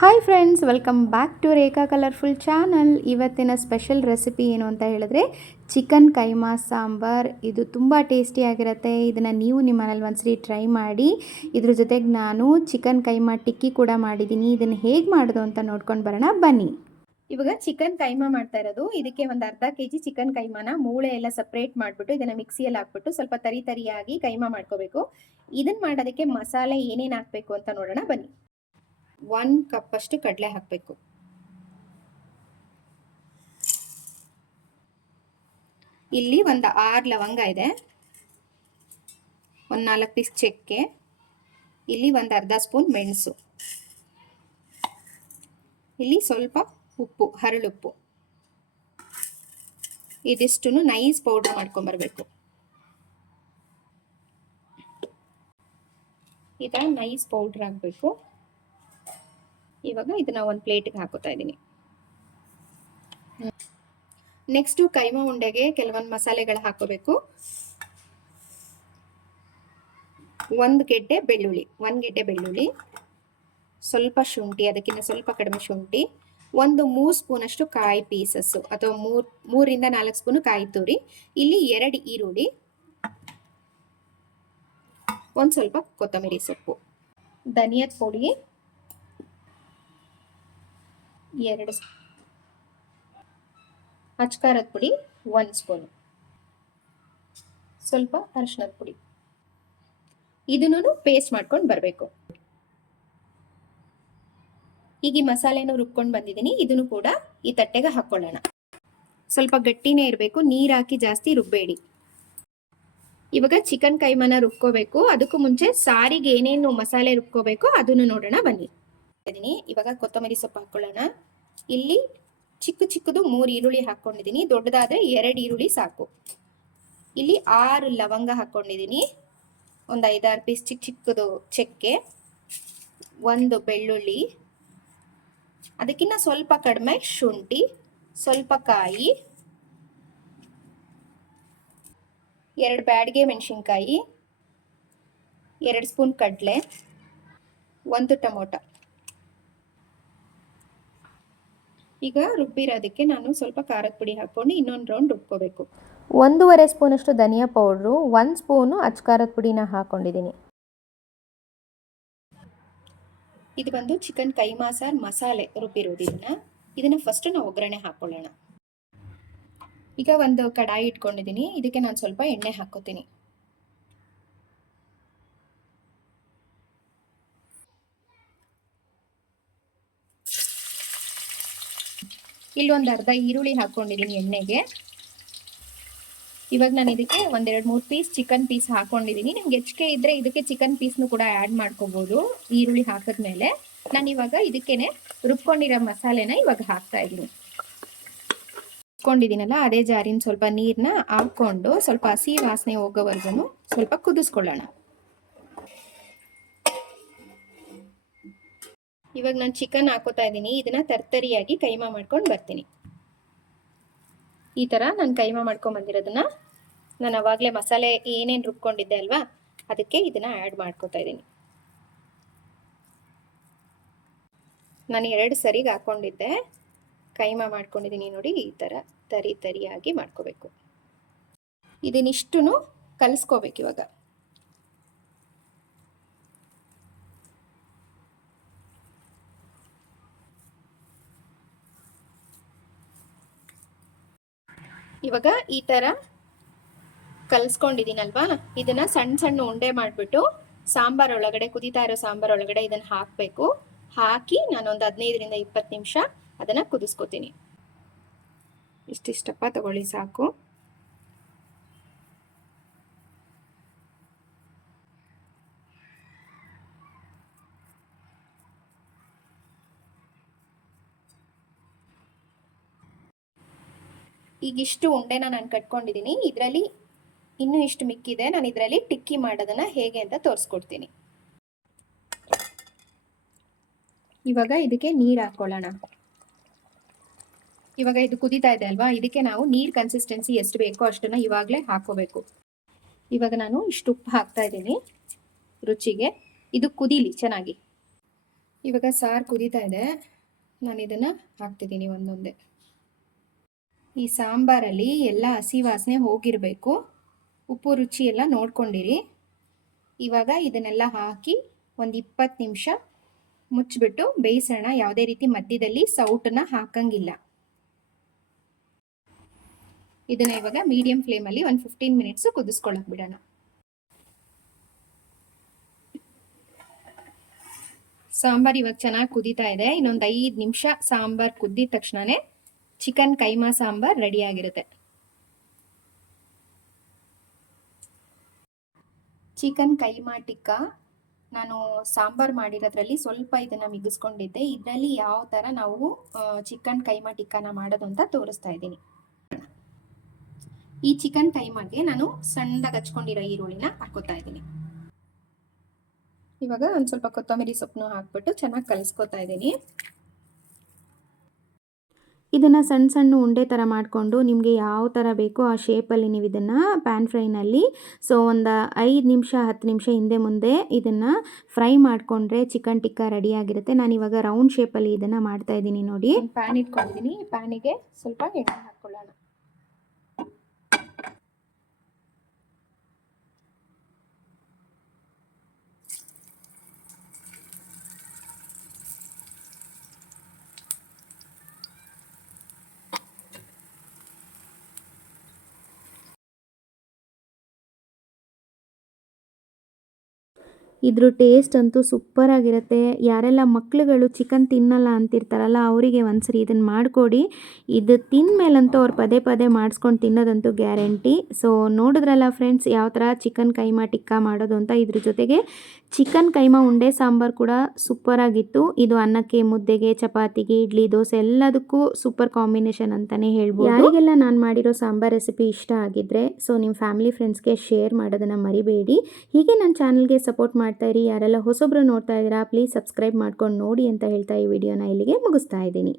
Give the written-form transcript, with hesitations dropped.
Hi friends, welcome back to Rekha colourful channel. ಇವತ್ತಿನ special recipe ಏನು ಅಂತ ಹೇಳಿದ್ರೆ ಚಿಕನ್ ಕೈಮಾ ಸಾಂಬಾರ್. ಇದು ತುಂಬ ಟೇಸ್ಟಿಯಾಗಿರುತ್ತೆ. ಇದನ್ನು ನೀವು ನಿಮ್ಮ ಮನೇಲಿ ಒಂದ್ಸರಿ ಟ್ರೈ ಮಾಡಿ. ಇದ್ರ ಜೊತೆಗೆ ನಾನು ಚಿಕನ್ ಕೈಮಾ ಟಿಕ್ಕಿ ಕೂಡ ಮಾಡಿದ್ದೀನಿ. ಇದನ್ನು ಹೇಗೆ ಮಾಡೋದು ಅಂತ ನೋಡ್ಕೊಂಡು ಬರೋಣ ಬನ್ನಿ. ಇವಾಗ ಚಿಕನ್ ಕೈಮಾ ಮಾಡ್ತಾ ಇರೋದು. ಇದಕ್ಕೆ ಒಂದು ಅರ್ಧ ಕೆಜಿ ಚಿಕನ್ ಕೈಮಾನ ಮೂಳೆ ಎಲ್ಲ ಸಪ್ರೇಟ್ ಮಾಡಿಬಿಟ್ಟು ಇದನ್ನು ಮಿಕ್ಸಿಯಲ್ಲಿ ಹಾಕ್ಬಿಟ್ಟು ಸ್ವಲ್ಪ ತರಿಯಾಗಿ ಕೈಮಾ ಮಾಡ್ಕೋಬೇಕು. ಇದನ್ನು ಮಾಡೋದಕ್ಕೆ ಮಸಾಲೆ ಏನೇನು ಹಾಕಬೇಕು ಅಂತ ನೋಡೋಣ ಬನ್ನಿ. 1 ಕಪ್ ಅಷ್ಟು ಕಡಲೆ ಹಾಕಬೇಕು. ಇಲ್ಲಿ ಒಂದು 6 ಲವಂಗ ಇದೆ, ಒಂದು 4 ಪೀಸ್ ಚಕ್ಕೆ, ಇಲ್ಲಿ ಒಂದು ಅರ್ಧ ಸ್ಪೂನ್ ಮೆಣಸು, ಇಲ್ಲಿ ಸ್ವಲ್ಪ ಉಪ್ಪು, ಹರಳುಪ್ಪು. ಇದಿಷ್ಟು ನೈಸ್ ಪೌಡರ್ ಮಾಡ್ಕೊಂಬರ್ಬೇಕು. ಈ ಥರ ನೈಸ್ ಪೌಡರ್ ಹಾಕಬೇಕು. ಇವಾಗ ಇದನ್ನ ಒಂದು ಪ್ಲೇಟಿಗೆ ಹಾಕೋತಾ ಇದ್ದೀನಿ. ನೆಕ್ಸ್ಟು ಕೈಮಾ ಉಂಡೆಗೆ ಕೆಲವೊಂದು ಮಸಾಲೆಗಳು ಹಾಕೋಬೇಕು. 1 ಗೆಡ್ಡೆ ಬೆಳ್ಳುಳ್ಳಿ, ಸ್ವಲ್ಪ ಶುಂಠಿ, ಅದಕ್ಕಿಂತ ಸ್ವಲ್ಪ ಕಡಿಮೆ ಶುಂಠಿ, 3 ಸ್ಪೂನ್ ಅಷ್ಟು ಕಾಯಿ ಪೀಸಸ್ಸು ಅಥವಾ 3 ರಿಂದ 4 ಸ್ಪೂನ್ ಕಾಯಿ ತುರಿ, ಇಲ್ಲಿ 2 ಈರುಳ್ಳಿ, ಒಂದು ಸ್ವಲ್ಪ ಕೊತ್ತಂಬರಿ ಸೊಪ್ಪು, ಧನಿಯಾದ ಪುಡಿ 2 ಅಚ್ಕಾರದ ಪುಡಿ 1 ಸ್ಪೂನ್, ಸ್ವಲ್ಪ ಅರಿಶಿಣದ ಪುಡಿ. ಇದನ್ನು ಪೇಸ್ಟ್ ಮಾಡ್ಕೊಂಡು ಬರಬೇಕು. ಈಗ ಈ ಮಸಾಲೆನೂ ರುಬ್ಕೊಂಡು ಬಂದಿದ್ದೀನಿ. ಇದನ್ನು ಕೂಡ ಈ ತಟ್ಟೆಗೆ ಹಾಕೊಳ್ಳೋಣ. ಸ್ವಲ್ಪ ಗಟ್ಟಿನೇ ಇರಬೇಕು, ನೀರು ಹಾಕಿ ಜಾಸ್ತಿ ರುಬ್ಬೇಡಿ. ಇವಾಗ ಚಿಕನ್ ಕೈಮಾನ ರುಬ್ಕೋಬೇಕು. ಅದಕ್ಕೂ ಮುಂಚೆ ಸಾರಿಗೆ ಏನೇನು ಮಸಾಲೆ ರುಬ್ಕೋಬೇಕು ಅದನ್ನು ನೋಡೋಣ ಬನ್ನಿ. ಇವಾಗ ಕೊತ್ತಂಬರಿ ಸೊಪ್ಪು ಹಾಕೊಳ್ಳೋಣ. ಇಲ್ಲಿ ಚಿಕ್ಕದು 3 ಈರುಳ್ಳಿ ಹಾಕೊಂಡಿದ್ದೀನಿ, ದೊಡ್ಡದಾದ್ರೆ 2 ಈರುಳ್ಳಿ ಸಾಕು. ಇಲ್ಲಿ 6 ಲವಂಗ ಹಾಕೊಂಡಿದ್ದೀನಿ, ಒಂದು 5-6 ಪೀಸ್ ಚಿಕ್ಕದು ಚಕ್ಕೆ, 1 ಬೆಳ್ಳುಳ್ಳಿ, ಅದಕ್ಕಿಂತ ಸ್ವಲ್ಪ ಕಡಿಮೆ ಶುಂಠಿ, ಸ್ವಲ್ಪ ಕಾಯಿ, 2 ಬ್ಯಾಡಗೆ ಮೆಣಸಿನ್ಕಾಯಿ, 2 ಸ್ಪೂನ್ ಕಡಲೆ, 1 ಟೊಮೊಟೊ. ಈಗ ರುಬ್ಬಿರೋದಕ್ಕೆ ನಾನು ಸ್ವಲ್ಪ ಖಾರದ ಪುಡಿ ಹಾಕ್ಕೊಂಡು ಇನ್ನೊಂದು ರೌಂಡ್ ರುಬ್ಕೋಬೇಕು. 1.5 ಸ್ಪೂನಷ್ಟು ಧನಿಯಾ ಪೌಡ್ರು, 1 ಸ್ಪೂನು ಅಚ್ಕಾರದ ಪುಡಿನ ಹಾಕೊಂಡಿದ್ದೀನಿ. ಇದು ಬಂದು ಚಿಕನ್ ಕೈಮಾ ಸಾರ್ ಮಸಾಲೆ ರುಬ್ಬಿರೋದು. ಇದನ್ನ ಫಸ್ಟ್ ನಾವು ಒಗ್ಗರಣೆ ಹಾಕೊಳ್ಳೋಣ. ಈಗ ಒಂದು ಕಡಾಯಿ ಇಟ್ಕೊಂಡಿದ್ದೀನಿ, ಇದಕ್ಕೆ ನಾನು ಸ್ವಲ್ಪ ಎಣ್ಣೆ ಹಾಕೋತೀನಿ. ಇಲ್ಲಿ ಒಂದು ಅರ್ಧ ಈರುಳ್ಳಿ ಹಾಕೊಂಡಿದ್ದೀನಿ ಎಣ್ಣೆಗೆ. ಇವಾಗ ನಾನು ಇದಕ್ಕೆ 1-2-3 ಪೀಸ್ ಚಿಕನ್ ಪೀಸ್ ಹಾಕೊಂಡಿದ್ದೀನಿ. ನಿಮ್ಗೆ ಹೆಚ್ಚಿಗೆ ಇದ್ರೆ ಇದಕ್ಕೆ ಚಿಕನ್ ಪೀಸ್ನು ಕೂಡ ಆ್ಯಡ್ ಮಾಡ್ಕೋಬಹುದು. ಈರುಳ್ಳಿ ಹಾಕಿದ್ಮೇಲೆ ನಾನು ಇವಾಗ ಇದಕ್ಕೇನೆ ರುಬ್ಕೊಂಡಿರೋ ಮಸಾಲೆನ ಇವಾಗ ಹಾಕ್ತಾ ಇದ್ದೀನಿ. ರುಬ್ಕೊಂಡಿದ್ದೀನಲ್ಲ ಅದೇ ಜಾರಿನ ಸ್ವಲ್ಪ ನೀರನ್ನ ಹಾಕೊಂಡು ಸ್ವಲ್ಪ ಹಸಿ ವಾಸನೆ ಹೋಗೋವರೆಗೂ ಸ್ವಲ್ಪ ಕುದಿಸ್ಕೊಳ್ಳೋಣ. ಇವಾಗ ನಾನು ಚಿಕನ್ ಹಾಕೋತಾ ಇದ್ದೀನಿ. ಇದನ್ನ ತರ್ತರಿಯಾಗಿ ಕೈಮಾ ಮಾಡ್ಕೊಂಡು ಬರ್ತೀನಿ. ಈ ಥರ ನಾನು ಕೈಮಾ ಮಾಡ್ಕೊಂಡು ಬಂದಿರೋದನ್ನ ನಾನು ಅವಾಗಲೇ ಮಸಾಲೆ ಏನೇನು ರುಬ್ಕೊಂಡಿದ್ದೆ ಅಲ್ವಾ ಅದಕ್ಕೆ ಇದನ್ನ ಆ್ಯಡ್ ಮಾಡ್ಕೋತಾ ಇದ್ದೀನಿ. ನಾನು 2 ಸರಿಗೆ ಹಾಕೊಂಡಿದ್ದೆ, ಕೈಮಾ ಮಾಡ್ಕೊಂಡಿದ್ದೀನಿ ನೋಡಿ. ಈ ಥರ ತರಿಯಾಗಿ ಮಾಡ್ಕೋಬೇಕು. ಇದನ್ನಿಷ್ಟು ಕಲಿಸ್ಕೋಬೇಕು. ಇವಾಗ ಇವಾಗ ಈ ಥರ ಕಲಿಸ್ಕೊಂಡಿದ್ದೀನಲ್ವಾ, ಇದನ್ನ ಸಣ್ಣ ಉಂಡೆ ಮಾಡಿಬಿಟ್ಟು ಸಾಂಬಾರ್ ಒಳಗಡೆ, ಕುದೀತಾ ಇರೋ ಸಾಂಬಾರ್ ಒಳಗಡೆ ಇದನ್ನು ಹಾಕಬೇಕು. ಹಾಕಿ ನಾನೊಂದು 15 ರಿಂದ 20 ನಿಮಿಷ ಅದನ್ನು ಕುದಿಸ್ಕೋತೀನಿ. ಇಷ್ಟಿಷ್ಟಪ್ಪ ತಗೊಳ್ಳಿ ಸಾಕು. ಈಗಿಷ್ಟು ಉಂಡೆನ ನಾನು ಕಟ್ಕೊಂಡಿದ್ದೀನಿ. ಇದರಲ್ಲಿ ಇನ್ನೂ ಇಷ್ಟು ಮಿಕ್ಕಿದೆ. ನಾನು ಇದರಲ್ಲಿ ಟಿಕ್ಕಿ ಮಾಡೋದನ್ನ ಹೇಗೆ ಅಂತ ತೋರಿಸ್ಕೊಡ್ತೀನಿ. ಇವಾಗ ಇದಕ್ಕೆ ನೀರು ಹಾಕೊಳ್ಳೋಣ. ಇವಾಗ ಇದು ಕುದೀತಾ ಇದೆ ಅಲ್ವಾ, ಇದಕ್ಕೆ ನಾವು ನೀರು ಕನ್ಸಿಸ್ಟೆನ್ಸಿ ಎಷ್ಟು ಬೇಕೋ ಅಷ್ಟನ್ನ ಇವಾಗಲೇ ಹಾಕೋಬೇಕು. ಇವಾಗ ನಾನು ಇಷ್ಟು ಉಪ್ಪು ಹಾಕ್ತಾ ಇದ್ದೀನಿ ರುಚಿಗೆ. ಇದು ಕುದೀಲಿ ಚೆನ್ನಾಗಿ. ಇವಾಗ ಸಾರು ಕುದೀತಾ ಇದೆ, ನಾನು ಇದನ್ನು ಹಾಕ್ತಿದ್ದೀನಿ ಒಂದೊಂದೇ. ಈ ಸಾಂಬಾರಲ್ಲಿ ಎಲ್ಲ ಹಸಿ ವಾಸನೆ ಹೋಗಿರಬೇಕು, ಉಪ್ಪು ರುಚಿ ಎಲ್ಲ ನೋಡ್ಕೊಂಡಿರಿ. ಇವಾಗ ಇದನ್ನೆಲ್ಲ ಹಾಕಿ ಒಂದು 20 ನಿಮಿಷ ಮುಚ್ಚಿಬಿಟ್ಟು ಬೇಯಿಸೋಣ. ಯಾವುದೇ ರೀತಿ ಮಧ್ಯದಲ್ಲಿ ಸೌಟನ್ನ ಹಾಕಂಗಿಲ್ಲ. ಇದನ್ನ ಇವಾಗ ಮೀಡಿಯಂ ಫ್ಲೇಮಲ್ಲಿ ಒಂದು 15 ಮಿನಿಟ್ಸ್ ಕುದಿಸ್ಕೊಳ್ಳೋಕೆ ಬಿಡೋಣ. ಸಾಂಬಾರ್ ಇವಾಗ ಚೆನ್ನಾಗಿ ಕುದೀತಾ ಇದೆ. ಇನ್ನೊಂದು 5 ನಿಮಿಷ ಸಾಂಬಾರ್ ಕುದ್ದಿದ ತಕ್ಷಣನೇ ಚಿಕನ್ ಕೈಮಾ ಸಾಂಬಾರ್ ರೆಡಿ ಆಗಿರುತ್ತೆ. ಚಿಕನ್ ಕೈಮಾ ಟಿಕ್ಕಾ ನಾನು ಸಾಂಬಾರ್ ಮಾಡಿರೋದ್ರಲ್ಲಿ ಸ್ವಲ್ಪ ಇದನ್ನು ಮಿಗಿಸ್ಕೊಂಡಿದ್ದೆ. ಇದರಲ್ಲಿ ಯಾವ ಥರ ನಾವು ಚಿಕನ್ ಕೈಮಾ ಟಿಕ್ಕಾನ ಮಾಡೋದು ಅಂತ ತೋರಿಸ್ತಾ ಇದ್ದೀನಿ. ಈ ಚಿಕನ್ ಕೈಮಾಗೆ ನಾನು ಸಣ್ಣದಾಗಿ ಹಚ್ಕೊಂಡಿರೋ ಈರುಳ್ಳಿನ ಹಾಕೋತಾ ಇದ್ದೀನಿ. ಇವಾಗ ಒಂದು ಸ್ವಲ್ಪ ಕೊತ್ತಂಬರಿ ಸೊಪ್ಪನ್ನು ಹಾಕ್ಬಿಟ್ಟು ಚೆನ್ನಾಗಿ ಕಲಿಸ್ಕೊತಾ ಇದ್ದೀನಿ. ಇದನ್ನು ಸಣ್ಣ ಸಣ್ಣ ಉಂಡೆ ಥರ ಮಾಡಿಕೊಂಡು ನಿಮಗೆ ಯಾವ ಥರ ಬೇಕೋ ಆ ಶೇಪಲ್ಲಿ ನೀವು ಇದನ್ನು ಪ್ಯಾನ್ ಫ್ರೈನಲ್ಲಿ ಒಂದು 5 ನಿಮಿಷ 10 ನಿಮಿಷ ಹಿಂದೆ ಮುಂದೆ ಇದನ್ನು ಫ್ರೈ ಮಾಡಿಕೊಂಡ್ರೆ ಚಿಕನ್ ಟಿಕ್ಕಾ ರೆಡಿಯಾಗಿರುತ್ತೆ. ನಾನು ಇವಾಗ ರೌಂಡ್ ಶೇಪಲ್ಲಿ ಇದನ್ನು ಮಾಡ್ತಾ ಇದ್ದೀನಿ ನೋಡಿ. ಪ್ಯಾನ್ ಇಟ್ಕೊಂಡಿದ್ದೀನಿ, ಪ್ಯಾನಿಗೆ ಸ್ವಲ್ಪ ಎಣ್ಣೆ ಹಾಕ್ಕೊಳ್ಳೋಣ. ಇದ್ರ ಟೇಸ್ಟ್ ಅಂತೂ ಸೂಪರಾಗಿರುತ್ತೆ. ಯಾರೆಲ್ಲ ಮಕ್ಳುಗಳು ಚಿಕನ್ ತಿನ್ನಲ್ಲ ಅಂತಿರ್ತಾರಲ್ಲ ಅವರಿಗೆ ಒಂದ್ಸರಿ ಇದನ್ನು ಮಾಡಿಕೊಡಿ. ಇದು ತಿಂದಮೇಲಂತೂ ಅವ್ರು ಪದೇ ಪದೇ ಮಾಡಿಸ್ಕೊಂಡು ತಿನ್ನೋದಂತೂ ಗ್ಯಾರಂಟಿ. ಸೊ ನೋಡಿದ್ರಲ್ಲ ಫ್ರೆಂಡ್ಸ್ ಯಾವ ಥರ ಚಿಕನ್ ಕೈಮಾ ಟಿಕ್ಕಾ ಮಾಡೋದು ಅಂತ. ಇದ್ರ ಜೊತೆಗೆ ಚಿಕನ್ ಕೈಮಾ ಉಂಡೆ ಸಾಂಬಾರು ಕೂಡ ಸೂಪರಾಗಿತ್ತು. ಇದು ಅನ್ನಕ್ಕೆ, ಮುದ್ದೆಗೆ, ಚಪಾತಿಗೆ, ಇಡ್ಲಿ, ದೋಸೆ ಎಲ್ಲದಕ್ಕೂ ಸೂಪರ್ ಕಾಂಬಿನೇಷನ್ ಅಂತಲೇ ಹೇಳ್ಬೋದು. ಯಾರಿಗೆಲ್ಲ ನಾನು ಮಾಡಿರೋ ಸಾಂಬಾರ್ ರೆಸಿಪಿ ಇಷ್ಟ ಆಗಿದ್ರೆ ಸೊ ನಿಮ್ಮ ಫ್ಯಾಮಿಲಿ ಫ್ರೆಂಡ್ಸ್ಗೆ ಶೇರ್ ಮಾಡೋದನ್ನು ಮರಿಬೇಡಿ. ಹೀಗೆ ನನ್ನ ಚಾನಲ್ಗೆ ಸಪೋರ್ಟ್ ಮಾಡ್ತಾ ಇರಿ. ಯಾರೆಲ್ಲ ಹೊಸೊಬ್ರು ನೋಡ್ತಾ ಇದ್ದೀರಾ ಪ್ಲೀಸ್ ಸಬ್ಸ್ಕ್ರೈಬ್ ಮಾಡ್ಕೊಂಡು ನೋಡಿ ಅಂತ ಹೇಳ್ತಾ ಈ ವಿಡಿಯೋನ ಇಲ್ಲಿಗೆ ಮುಗಿಸ್ತಾ ಇದ್ದೀನಿ.